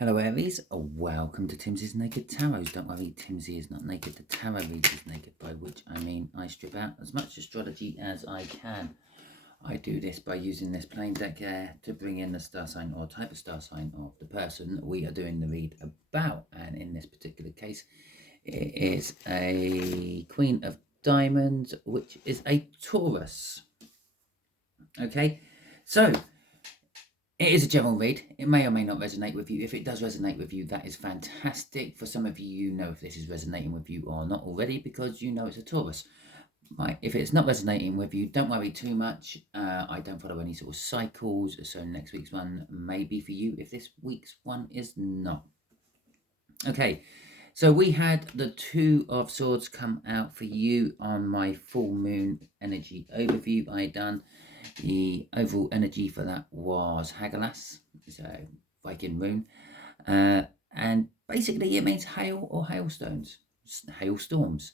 Hello Aries, welcome to Timsy's Naked Tarot. Don't worry, Timsy is not naked, the tarot reads is naked, by which I mean I strip out as much astrology as I can. I do this by using this plain deck here to bring in the star sign or type of star sign of the person we are doing the read about. And in this particular case, it is a Queen of Diamonds, which is a Taurus. Okay, so it is a general read. It may or may not resonate with you. If it does resonate with you, that is fantastic. For some of you, you know if this is resonating with you or not already because you know it's a Taurus. Right, if it's not resonating with you, don't worry too much. I don't follow any sort of cycles, so next week's one may be for you if this week's one is not. Okay, so we had the Two of Swords come out for you on my full moon energy overview I done. The overall energy for that was Hagelas, so Viking rune. And basically it means hail or hailstones, hailstorms.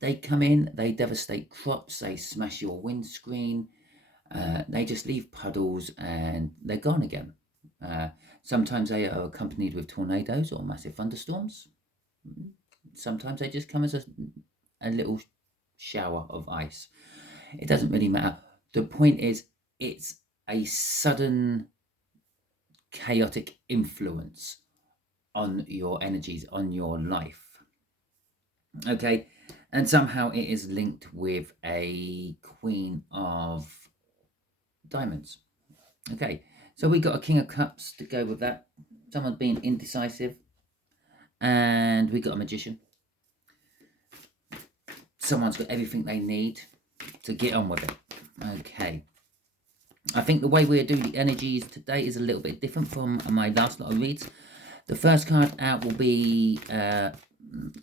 They come in, they devastate crops, they smash your windscreen, they just leave puddles and they're gone again. Sometimes they are accompanied with tornadoes or massive thunderstorms. Sometimes they just come as a little shower of ice. It doesn't really matter. The point is, it's a sudden chaotic influence on your energies, on your life. Okay, and somehow it is linked with a Queen of Diamonds. Okay, so we got a King of Cups to go with that. Someone's being indecisive. And we got a Magician. Someone's got everything they need to get on with it. Okay. I think the way we're doing the energies today is a little bit different from my last lot of reads. The first card out will be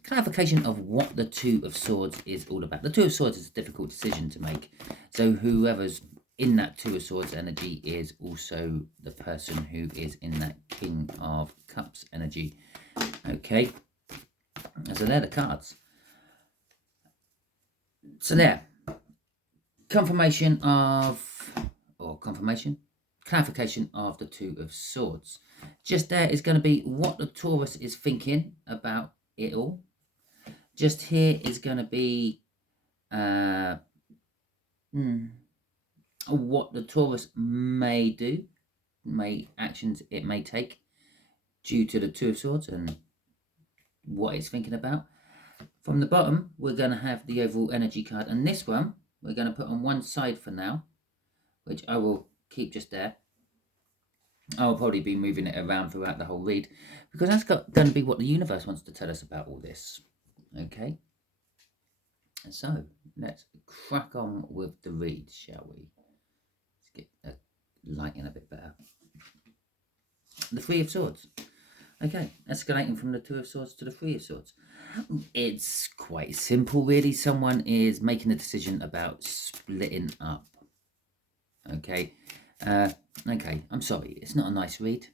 clarification of what the Two of Swords is all about. The Two of Swords is a difficult decision to make. So whoever's in that Two of Swords energy is also the person who is in that King of Cups energy. Okay. So they're the cards. So there. Clarification of the Two of Swords. Just there is going to be what the Taurus is thinking about it all. Just here is going to be what the Taurus may do, actions it may take due to the Two of Swords and what it's thinking about. From the bottom, we're going to have the overall energy card, and this one we're going to put on one side for now, which I will keep just there. I'll probably be moving it around throughout the whole read because that's going to be what the universe wants to tell us about all this. Okay, so let's crack on with the read, shall we? Let's get the lighting a bit better. The Three of Swords. Okay, escalating from the Two of Swords to the Three of Swords. It's quite simple, really. Someone is making a decision about splitting up. Okay, okay, I'm sorry, it's not a nice read.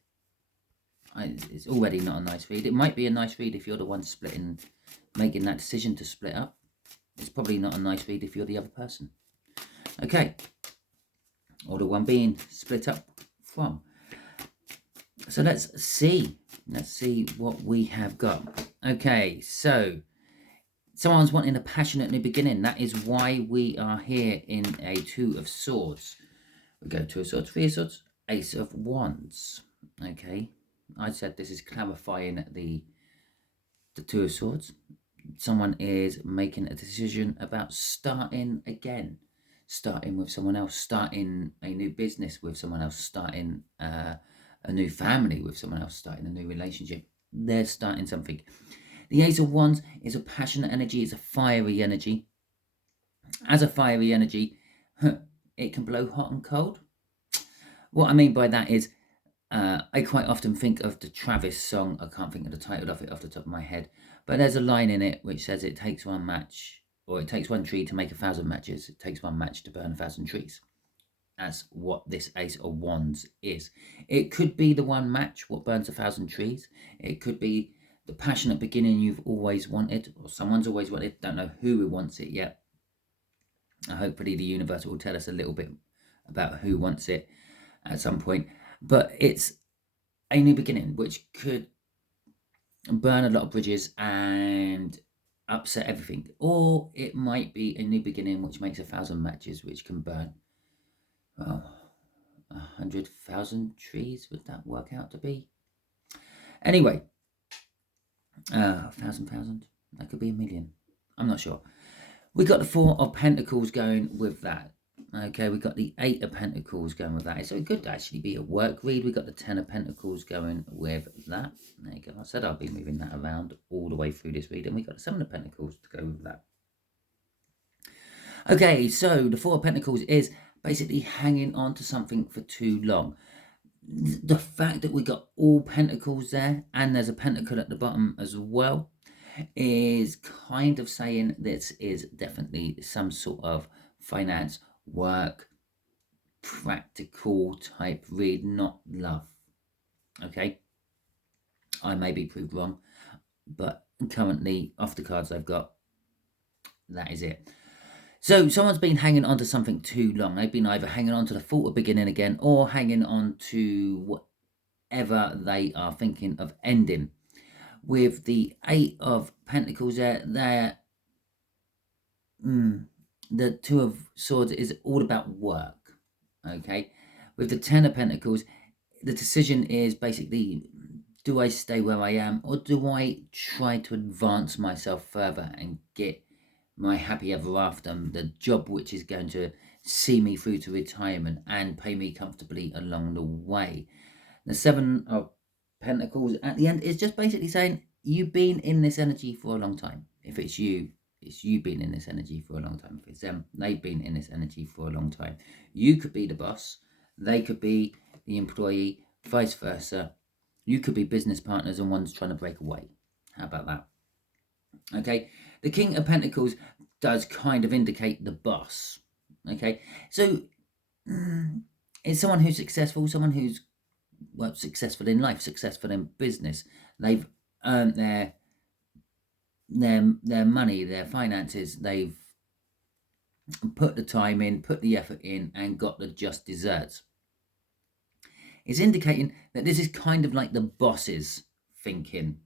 It's already not a nice read. It might be a nice read if you're the one splitting, making that decision to split up. It's probably not a nice read if you're the other person. Okay, or the one being split up from. So let's see what we have got. Okay, so someone's wanting a passionate new beginning. That is why we are here in a Two of Swords. We go Two of Swords, Three of Swords, Ace of Wands. Okay, I said this is clarifying the Two of Swords. Someone is making a decision about starting again, starting with someone else, starting a new business with someone else, starting a new family with someone else, starting a new relationship. They're starting something. The Ace of Wands is a passionate energy. It's a fiery energy. As a fiery energy, it can blow hot and cold. What I mean by that is I quite often think of the Travis song. I can't think of the title of it off the top of my head, but there's a line in it which says it takes one match, or it takes one tree to make 1,000 matches. It takes one match to burn 1,000 trees. That's what this Ace of Wands is. It could be the one match, what burns 1,000 trees. It could be the passionate beginning you've always wanted, or someone's always wanted. Don't know who wants it yet. Hopefully the universe will tell us a little bit about who wants it at some point. But it's a new beginning, which could burn a lot of bridges and upset everything. Or it might be a new beginning which makes 1,000 matches, which can burn, well, 100,000 trees. Would that work out to be? Anyway, 1,000, that could be a million. I'm not sure. We got the Four of Pentacles going with that. Okay, we got the Eight of Pentacles going with that. So it could actually be a work read. We got the Ten of Pentacles going with that. There you go. I said I'll be moving that around all the way through this read. And we got the Seven of Pentacles to go with that. Okay, so the Four of Pentacles is basically hanging on to something for too long. The fact that we got all pentacles there, and there's a pentacle at the bottom as well, is kind of saying this is definitely some sort of finance, work, practical type read, not love. Okay, I may be proved wrong, but currently off the cards I've got, that is it. So someone's been hanging on to something too long. They've been either hanging on to the thought of beginning again, or hanging on to whatever they are thinking of ending. With the Eight of Pentacles there, the Two of Swords is all about work. Okay, with the Ten of Pentacles, the decision is basically, do I stay where I am, or do I try to advance myself further and get my happy ever after, the job which is going to see me through to retirement and pay me comfortably along the way. The Seven of Pentacles at the end is just basically saying, you've been in this energy for a long time. If it's you, it's you been in this energy for a long time. If it's them, they've been in this energy for a long time. You could be the boss, they could be the employee, vice versa. You could be business partners and one's trying to break away. How about that? Okay, the King of Pentacles does kind of indicate the boss. Okay, so it's someone who's successful, someone who's successful in life, successful in business. They've earned their money, their finances. They've put the time in, put the effort in, and got the just desserts. It's indicating that this is kind of like the boss's thinking.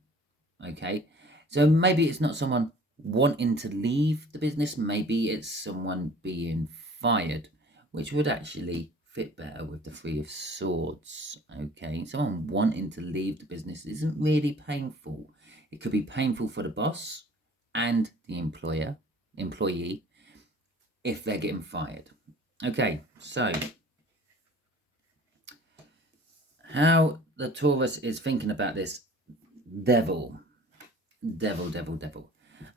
Okay, so maybe it's not someone wanting to leave the business. Maybe it's someone being fired, which would actually fit better with the Three of Swords. Okay, someone wanting to leave the business isn't really painful. It could be painful for the boss and the employee, if they're getting fired. Okay, so how the Taurus is thinking about this. Devil.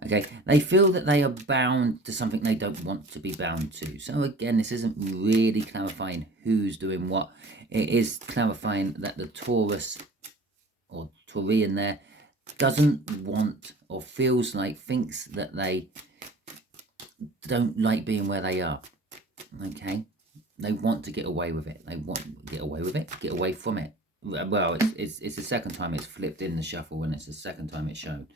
Okay, they feel that they are bound to something they don't want to be bound to. So again, this isn't really clarifying who's doing what. It is clarifying that the Taurus or Taurian there doesn't want, or feels like, thinks that they don't like being where they are. Okay, they want to get away with it. They want to get away with it, get away from it. Well, it's the second time it's flipped in the shuffle, and it's the second time it's shown.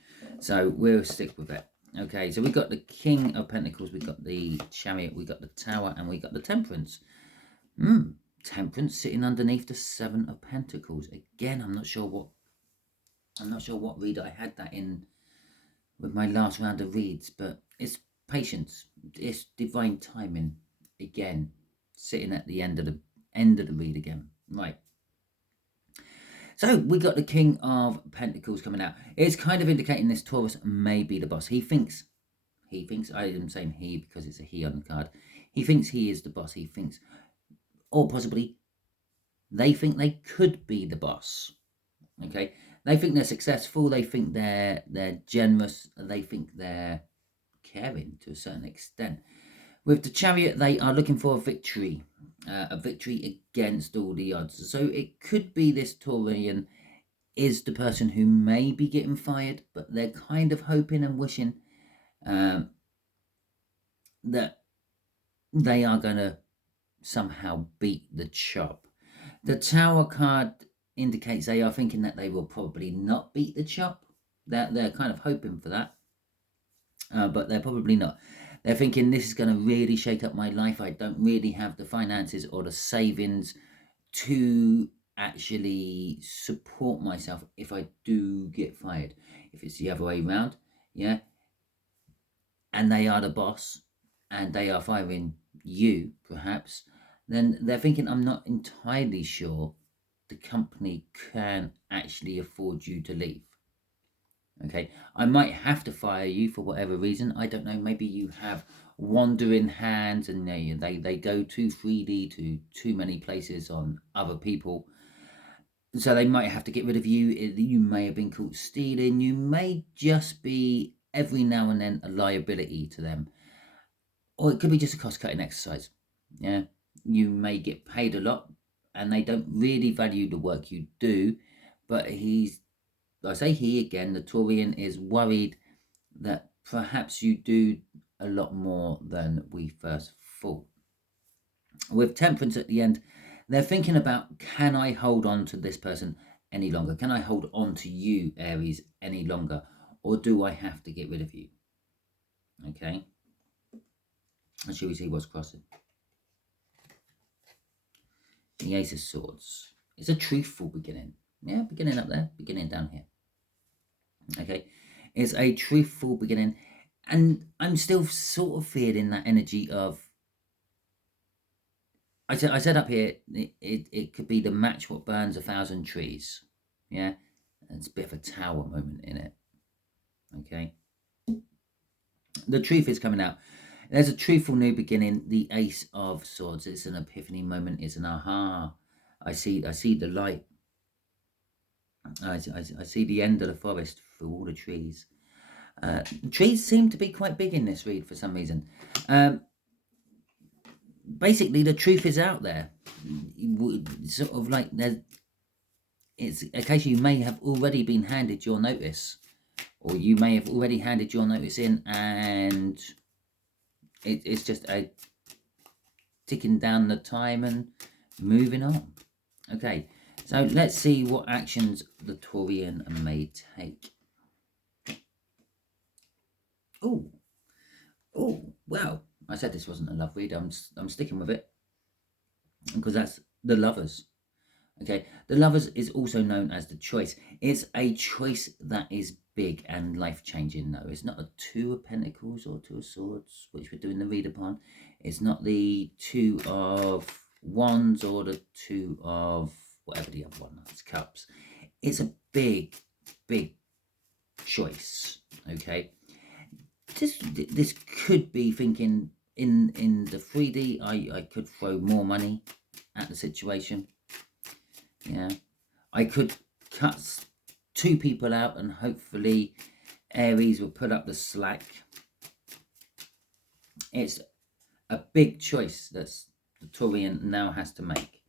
So we'll stick with it. Okay, so we got the King of Pentacles, we got the Chariot, we got the Tower, and we got the Temperance. Temperance sitting underneath the Seven of Pentacles. Again, I'm not sure what read I had that in with my last round of reads, but it's patience, it's divine timing. Again, sitting at the end of the read again. Right. So we got the King of Pentacles coming out. It's kind of indicating this Taurus may be the boss. He thinks, I am saying he because it's a he on the card. He thinks he is the boss. He thinks, or possibly they think they could be the boss. Okay, they think they're successful. They think they're generous. They think they're caring to a certain extent. With the Chariot, they are looking for a victory against all the odds. So it could be this Taurian is the person who may be getting fired, but they're kind of hoping and wishing that they are going to somehow beat the chop. The Tower card indicates they are thinking that they will probably not beat the chop. They're kind of hoping for that, but they're probably not. They're thinking this is going to really shake up my life. I don't really have the finances or the savings to actually support myself if I do get fired. If it's the other way around, yeah, and they are the boss and they are firing you, perhaps, then they're thinking, I'm not entirely sure the company can actually afford you to leave. Okay, I might have to fire you for whatever reason. I don't know. Maybe you have wandering hands and they go too freely to too many places on other people. So they might have to get rid of you. You may have been caught stealing. You may just be every now and then a liability to them. Or it could be just a cost cutting exercise. Yeah, you may get paid a lot and they don't really value the work you do. But I say he again, the Taurian is worried that perhaps you do a lot more than we first thought. With Temperance at the end, they're thinking about, can I hold on to this person any longer? Can I hold on to you, Aries, any longer? Or do I have to get rid of you? Okay. And shall we see what's crossing? The Ace of Swords. It's a truthful beginning. Yeah, beginning up there, beginning down here. Okay. It's a truthful beginning. And I'm still sort of feeling that energy of, I said up here, it could be the match what burns 1,000 trees. Yeah, it's a bit of a tower moment in it. Okay, the truth is coming out. There's a truthful new beginning. The Ace of Swords. It's an epiphany moment. It's an aha. I see the light. I see the end of the forest through all the trees. Trees seem to be quite big in this read for some reason. Basically, the truth is out there. Sort of like it's a case you may have already been handed your notice, or you may have already handed your notice in, and it's just a ticking down the time and moving on. Okay, so let's see what actions the Taurian may take. Oh, wow! I said this wasn't a love read. I'm sticking with it because that's the Lovers. Okay, the Lovers is also known as the Choice. It's a choice that is big and life-changing, though. It's not a Two of Pentacles or Two of Swords, which we're doing the read upon. It's not the Two of Wands or the Two of whatever the other one is, Cups. It's a big, big choice, okay? This could be thinking in the 3D, I could throw more money at the situation. Yeah, I could cut two people out and hopefully Aries will put up the slack. It's a big choice that the Taurian now has to make.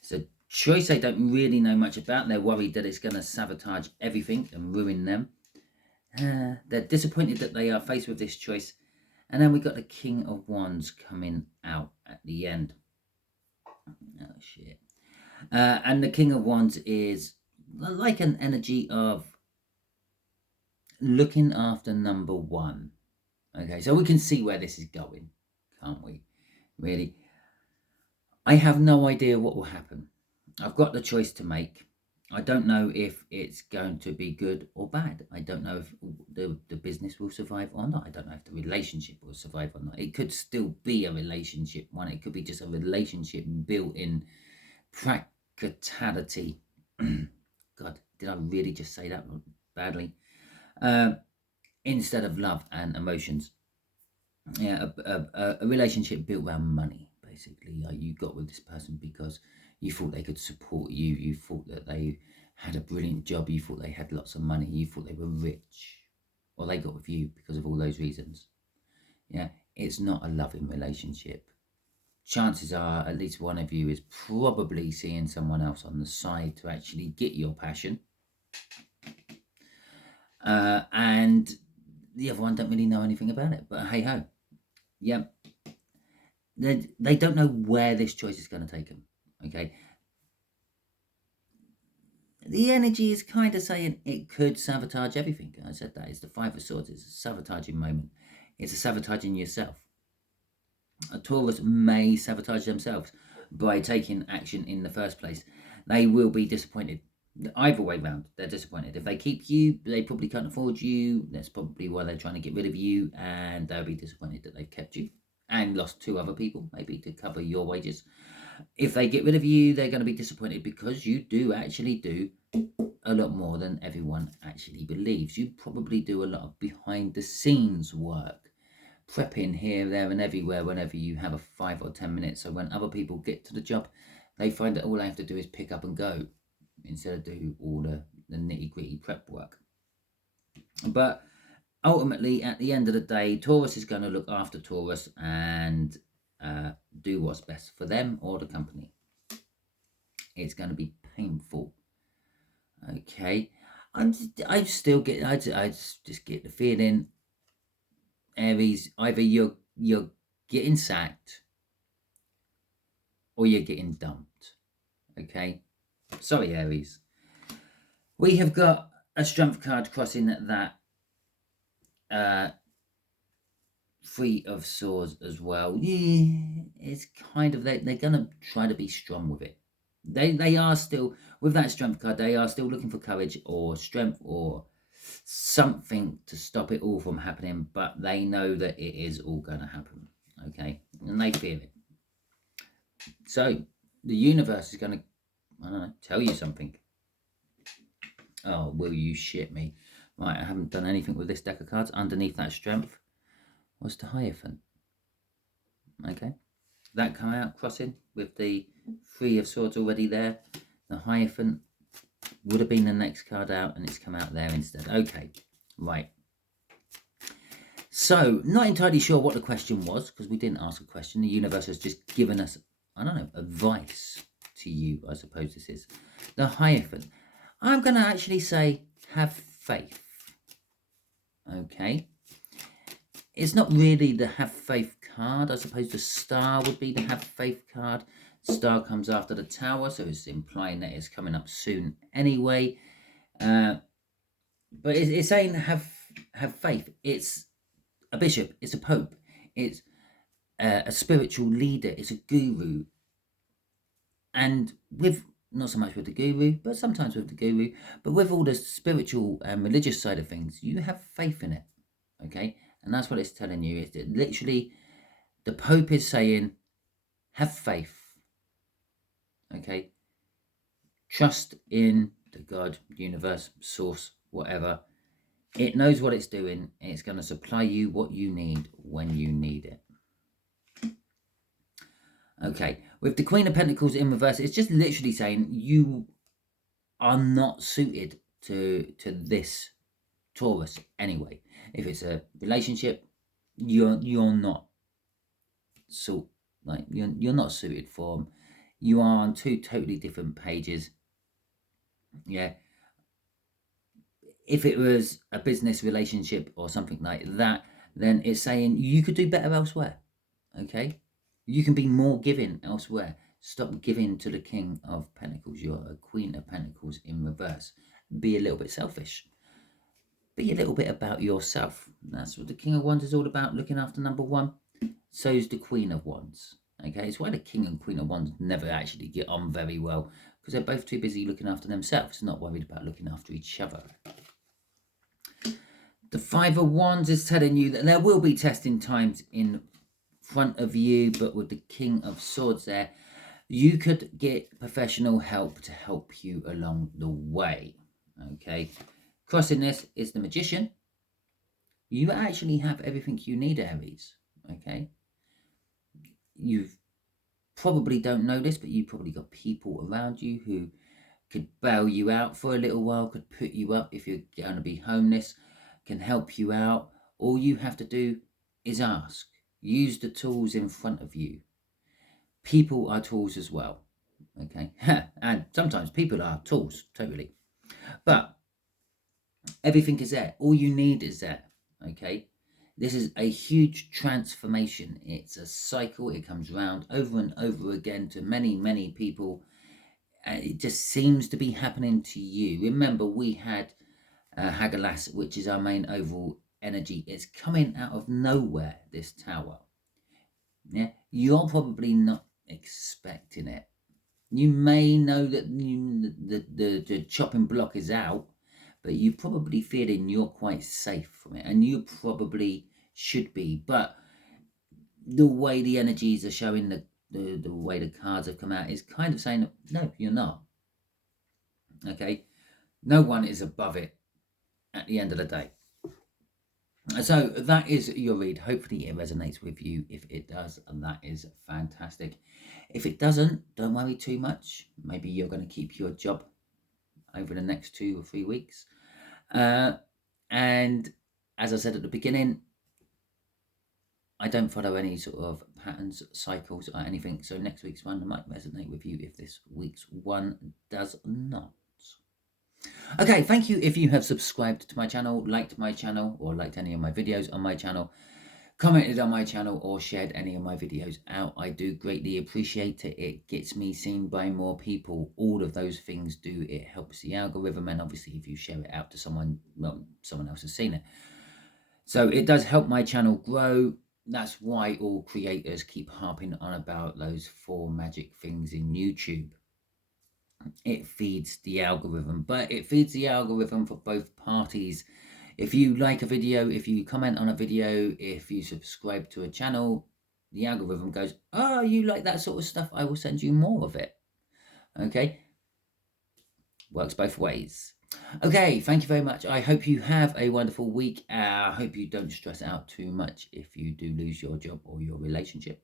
It's a choice they don't really know much about. They're worried that it's going to sabotage everything and ruin them. They're disappointed that they are faced with this choice. And then we got the King of Wands coming out at the end. Oh, shit. And the King of Wands is like an energy of looking after number one. Okay, so we can see where this is going, can't we? Really? I have no idea what will happen. I've got the choice to make. I don't know if it's going to be good or bad. I don't know if the business will survive or not. I don't know if the relationship will survive or not. It could still be a relationship one. It could be just a relationship built in practicality. God, did I really just say that badly? Instead of love and emotions. Yeah, a relationship built around money, basically. You got with this person because you thought they could support you. You thought that they had a brilliant job. You thought they had lots of money. You thought they were rich. Or they got with you because of all those reasons. Yeah, it's not a loving relationship. Chances are at least one of you is probably seeing someone else on the side to actually get your passion. And the other one don't really know anything about it. But hey ho. Yeah. They don't know where this choice is going to take them. Okay. The energy is kind of saying it could sabotage everything. I said that. It's the Five of Swords. It's a sabotaging moment. It's a sabotaging yourself. A Taurus may sabotage themselves by taking action in the first place. They will be disappointed. Either way round, they're disappointed. If they keep you, they probably can't afford you. That's probably why they're trying to get rid of you, and they'll be disappointed that they've kept you and lost 2 other people, maybe to cover your wages. If they get rid of you, they're going to be disappointed because you do actually do a lot more than everyone actually believes. You probably do a lot of behind the scenes work, prepping here, there, and everywhere whenever you have a 5 or 10 minutes. So when other people get to the job, they find that all they have to do is pick up and go instead of do all the nitty gritty prep work. But ultimately, at the end of the day, Taurus is going to look after Taurus and do what's best for them or the company. It's going to be painful. Okay, I just get the feeling, Aries, either you're getting sacked or you're getting dumped. Okay, sorry, Aries. We have got a strength card crossing that 3 of Swords as well. Yeah, it's kind of they're gonna try to be strong with it. They are still, with that strength card, they are still looking for courage or strength or something to stop it all from happening, but they know that it is all going to happen. Okay, and they fear it. So the universe is going to, I don't know, tell you something. Oh, will you shit me? Right, I haven't done anything with this deck of cards. Underneath that strength was the Hierophant. Okay, that come out crossing with the 3 of Swords already there. The Hierophant would have been the next card out, and it's come out there instead. Okay, right. So, not entirely sure what the question was, because we didn't ask a question. The universe has just given us, I don't know, advice to you, I suppose this is. The Hierophant. I'm going to actually say, have faith. Okay. It's not really the have faith card. I suppose the Star would be the have faith card. Star comes after the Tower, so it's implying that it's coming up soon anyway. But it's saying have faith. It's a bishop. It's a pope. It's a spiritual leader. It's a guru. And with, not so much with the guru, but sometimes with the guru, but with all the spiritual and religious side of things, you have faith in it. Okay? And that's what it's telling you. Is that literally the Pope is saying, have faith. Okay? Trust in the God, universe, source, whatever. It knows what it's doing, and it's going to supply you what you need when you need it. Okay, with the Queen of Pentacles in reverse, it's just literally saying you are not suited to this Taurus anyway. If it's a relationship, you're not you're not suited for them. You are on 2 totally different pages. Yeah. If it was a business relationship or something like that, then it's saying you could do better elsewhere. Okay, you can be more giving elsewhere. Stop giving to the King of Pentacles. You're a Queen of Pentacles in reverse. Be a little bit selfish. Be a little bit about yourself. That's what the King of Wands is all about, looking after number 1. So's the Queen of Wands. Okay, it's why the King and Queen of Wands never actually get on very well, because they're both too busy looking after themselves, not worried about looking after each other. The 5 of Wands is telling you that there will be testing times in front of you, but with the King of Swords there, you could get professional help to help you along the way. Okay, crossing this is the Magician. You actually have everything you need, Aries. Okay, you probably don't know this, but you probably got people around you who could bail you out for a little while, could put you up if you're going to be homeless, can help you out. All you have to do is ask. Use the tools in front of you. People are tools as well. Okay, and sometimes people are tools, totally. But everything is there. All you need is there. Okay, this is a huge transformation. It's a cycle. It comes round over and over again to many people. And it just seems to be happening to you. Remember, we had Hagalas, which is our main overall energy. It's coming out of nowhere, this Tower. Yeah, you're probably not expecting it. You may know that the chopping block is out, but you probably feeling you're quite safe from it, and you probably should be. But the way the energies are showing, the way the cards have come out is kind of saying, no, you're not. Okay? No one is above it at the end of the day. So that is your read. Hopefully it resonates with you. If it does, and that is fantastic. If it doesn't, don't worry too much. Maybe you're going to keep your job over the next 2 or 3 weeks. And as I said at the beginning, I don't follow any sort of patterns, cycles, or anything. So next week's one might resonate with you if this week's one does not. Okay, thank you if you have subscribed to my channel, liked my channel, or liked any of my videos on my channel, commented on my channel, or shared any of my videos out. I do greatly appreciate it. It gets me seen by more people. All of those things do. It helps the algorithm, and obviously if you share it out to someone, well, someone else has seen it. So it does help my channel grow. That's why all creators keep harping on about those 4 magic things in YouTube. It feeds the algorithm, but it feeds the algorithm for both parties. If you like a video, if you comment on a video, if you subscribe to a channel, the algorithm goes, oh, you like that sort of stuff, I will send you more of it. Okay? Works both ways. Okay, thank you very much. I hope you have a wonderful week. I hope you don't stress out too much if you do lose your job or your relationship.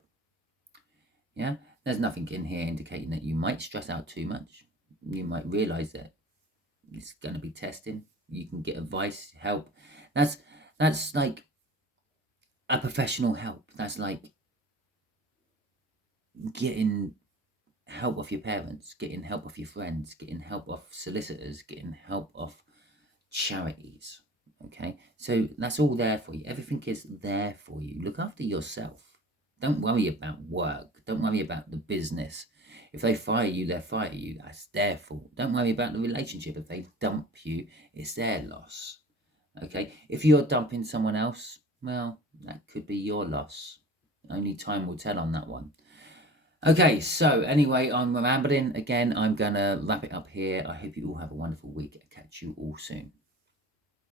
Yeah, there's nothing in here indicating that you might stress out too much. You might realize that it's going to be testing. You can get advice, help. That's like a professional help. That's like getting help off your parents, getting help off your friends, getting help off solicitors, getting help off charities. Okay, so that's all there for you. Everything is there for you. Look after yourself. Don't worry about work. Don't worry about the business. If they fire you, they fire you. That's their fault. Don't worry about the relationship. If they dump you, it's their loss. Okay, if you're dumping someone else, well, that could be your loss. Only time will tell on that one. Okay, so anyway, I'm rambling again. I'm going to wrap it up here. I hope you all have a wonderful week. Catch you all soon.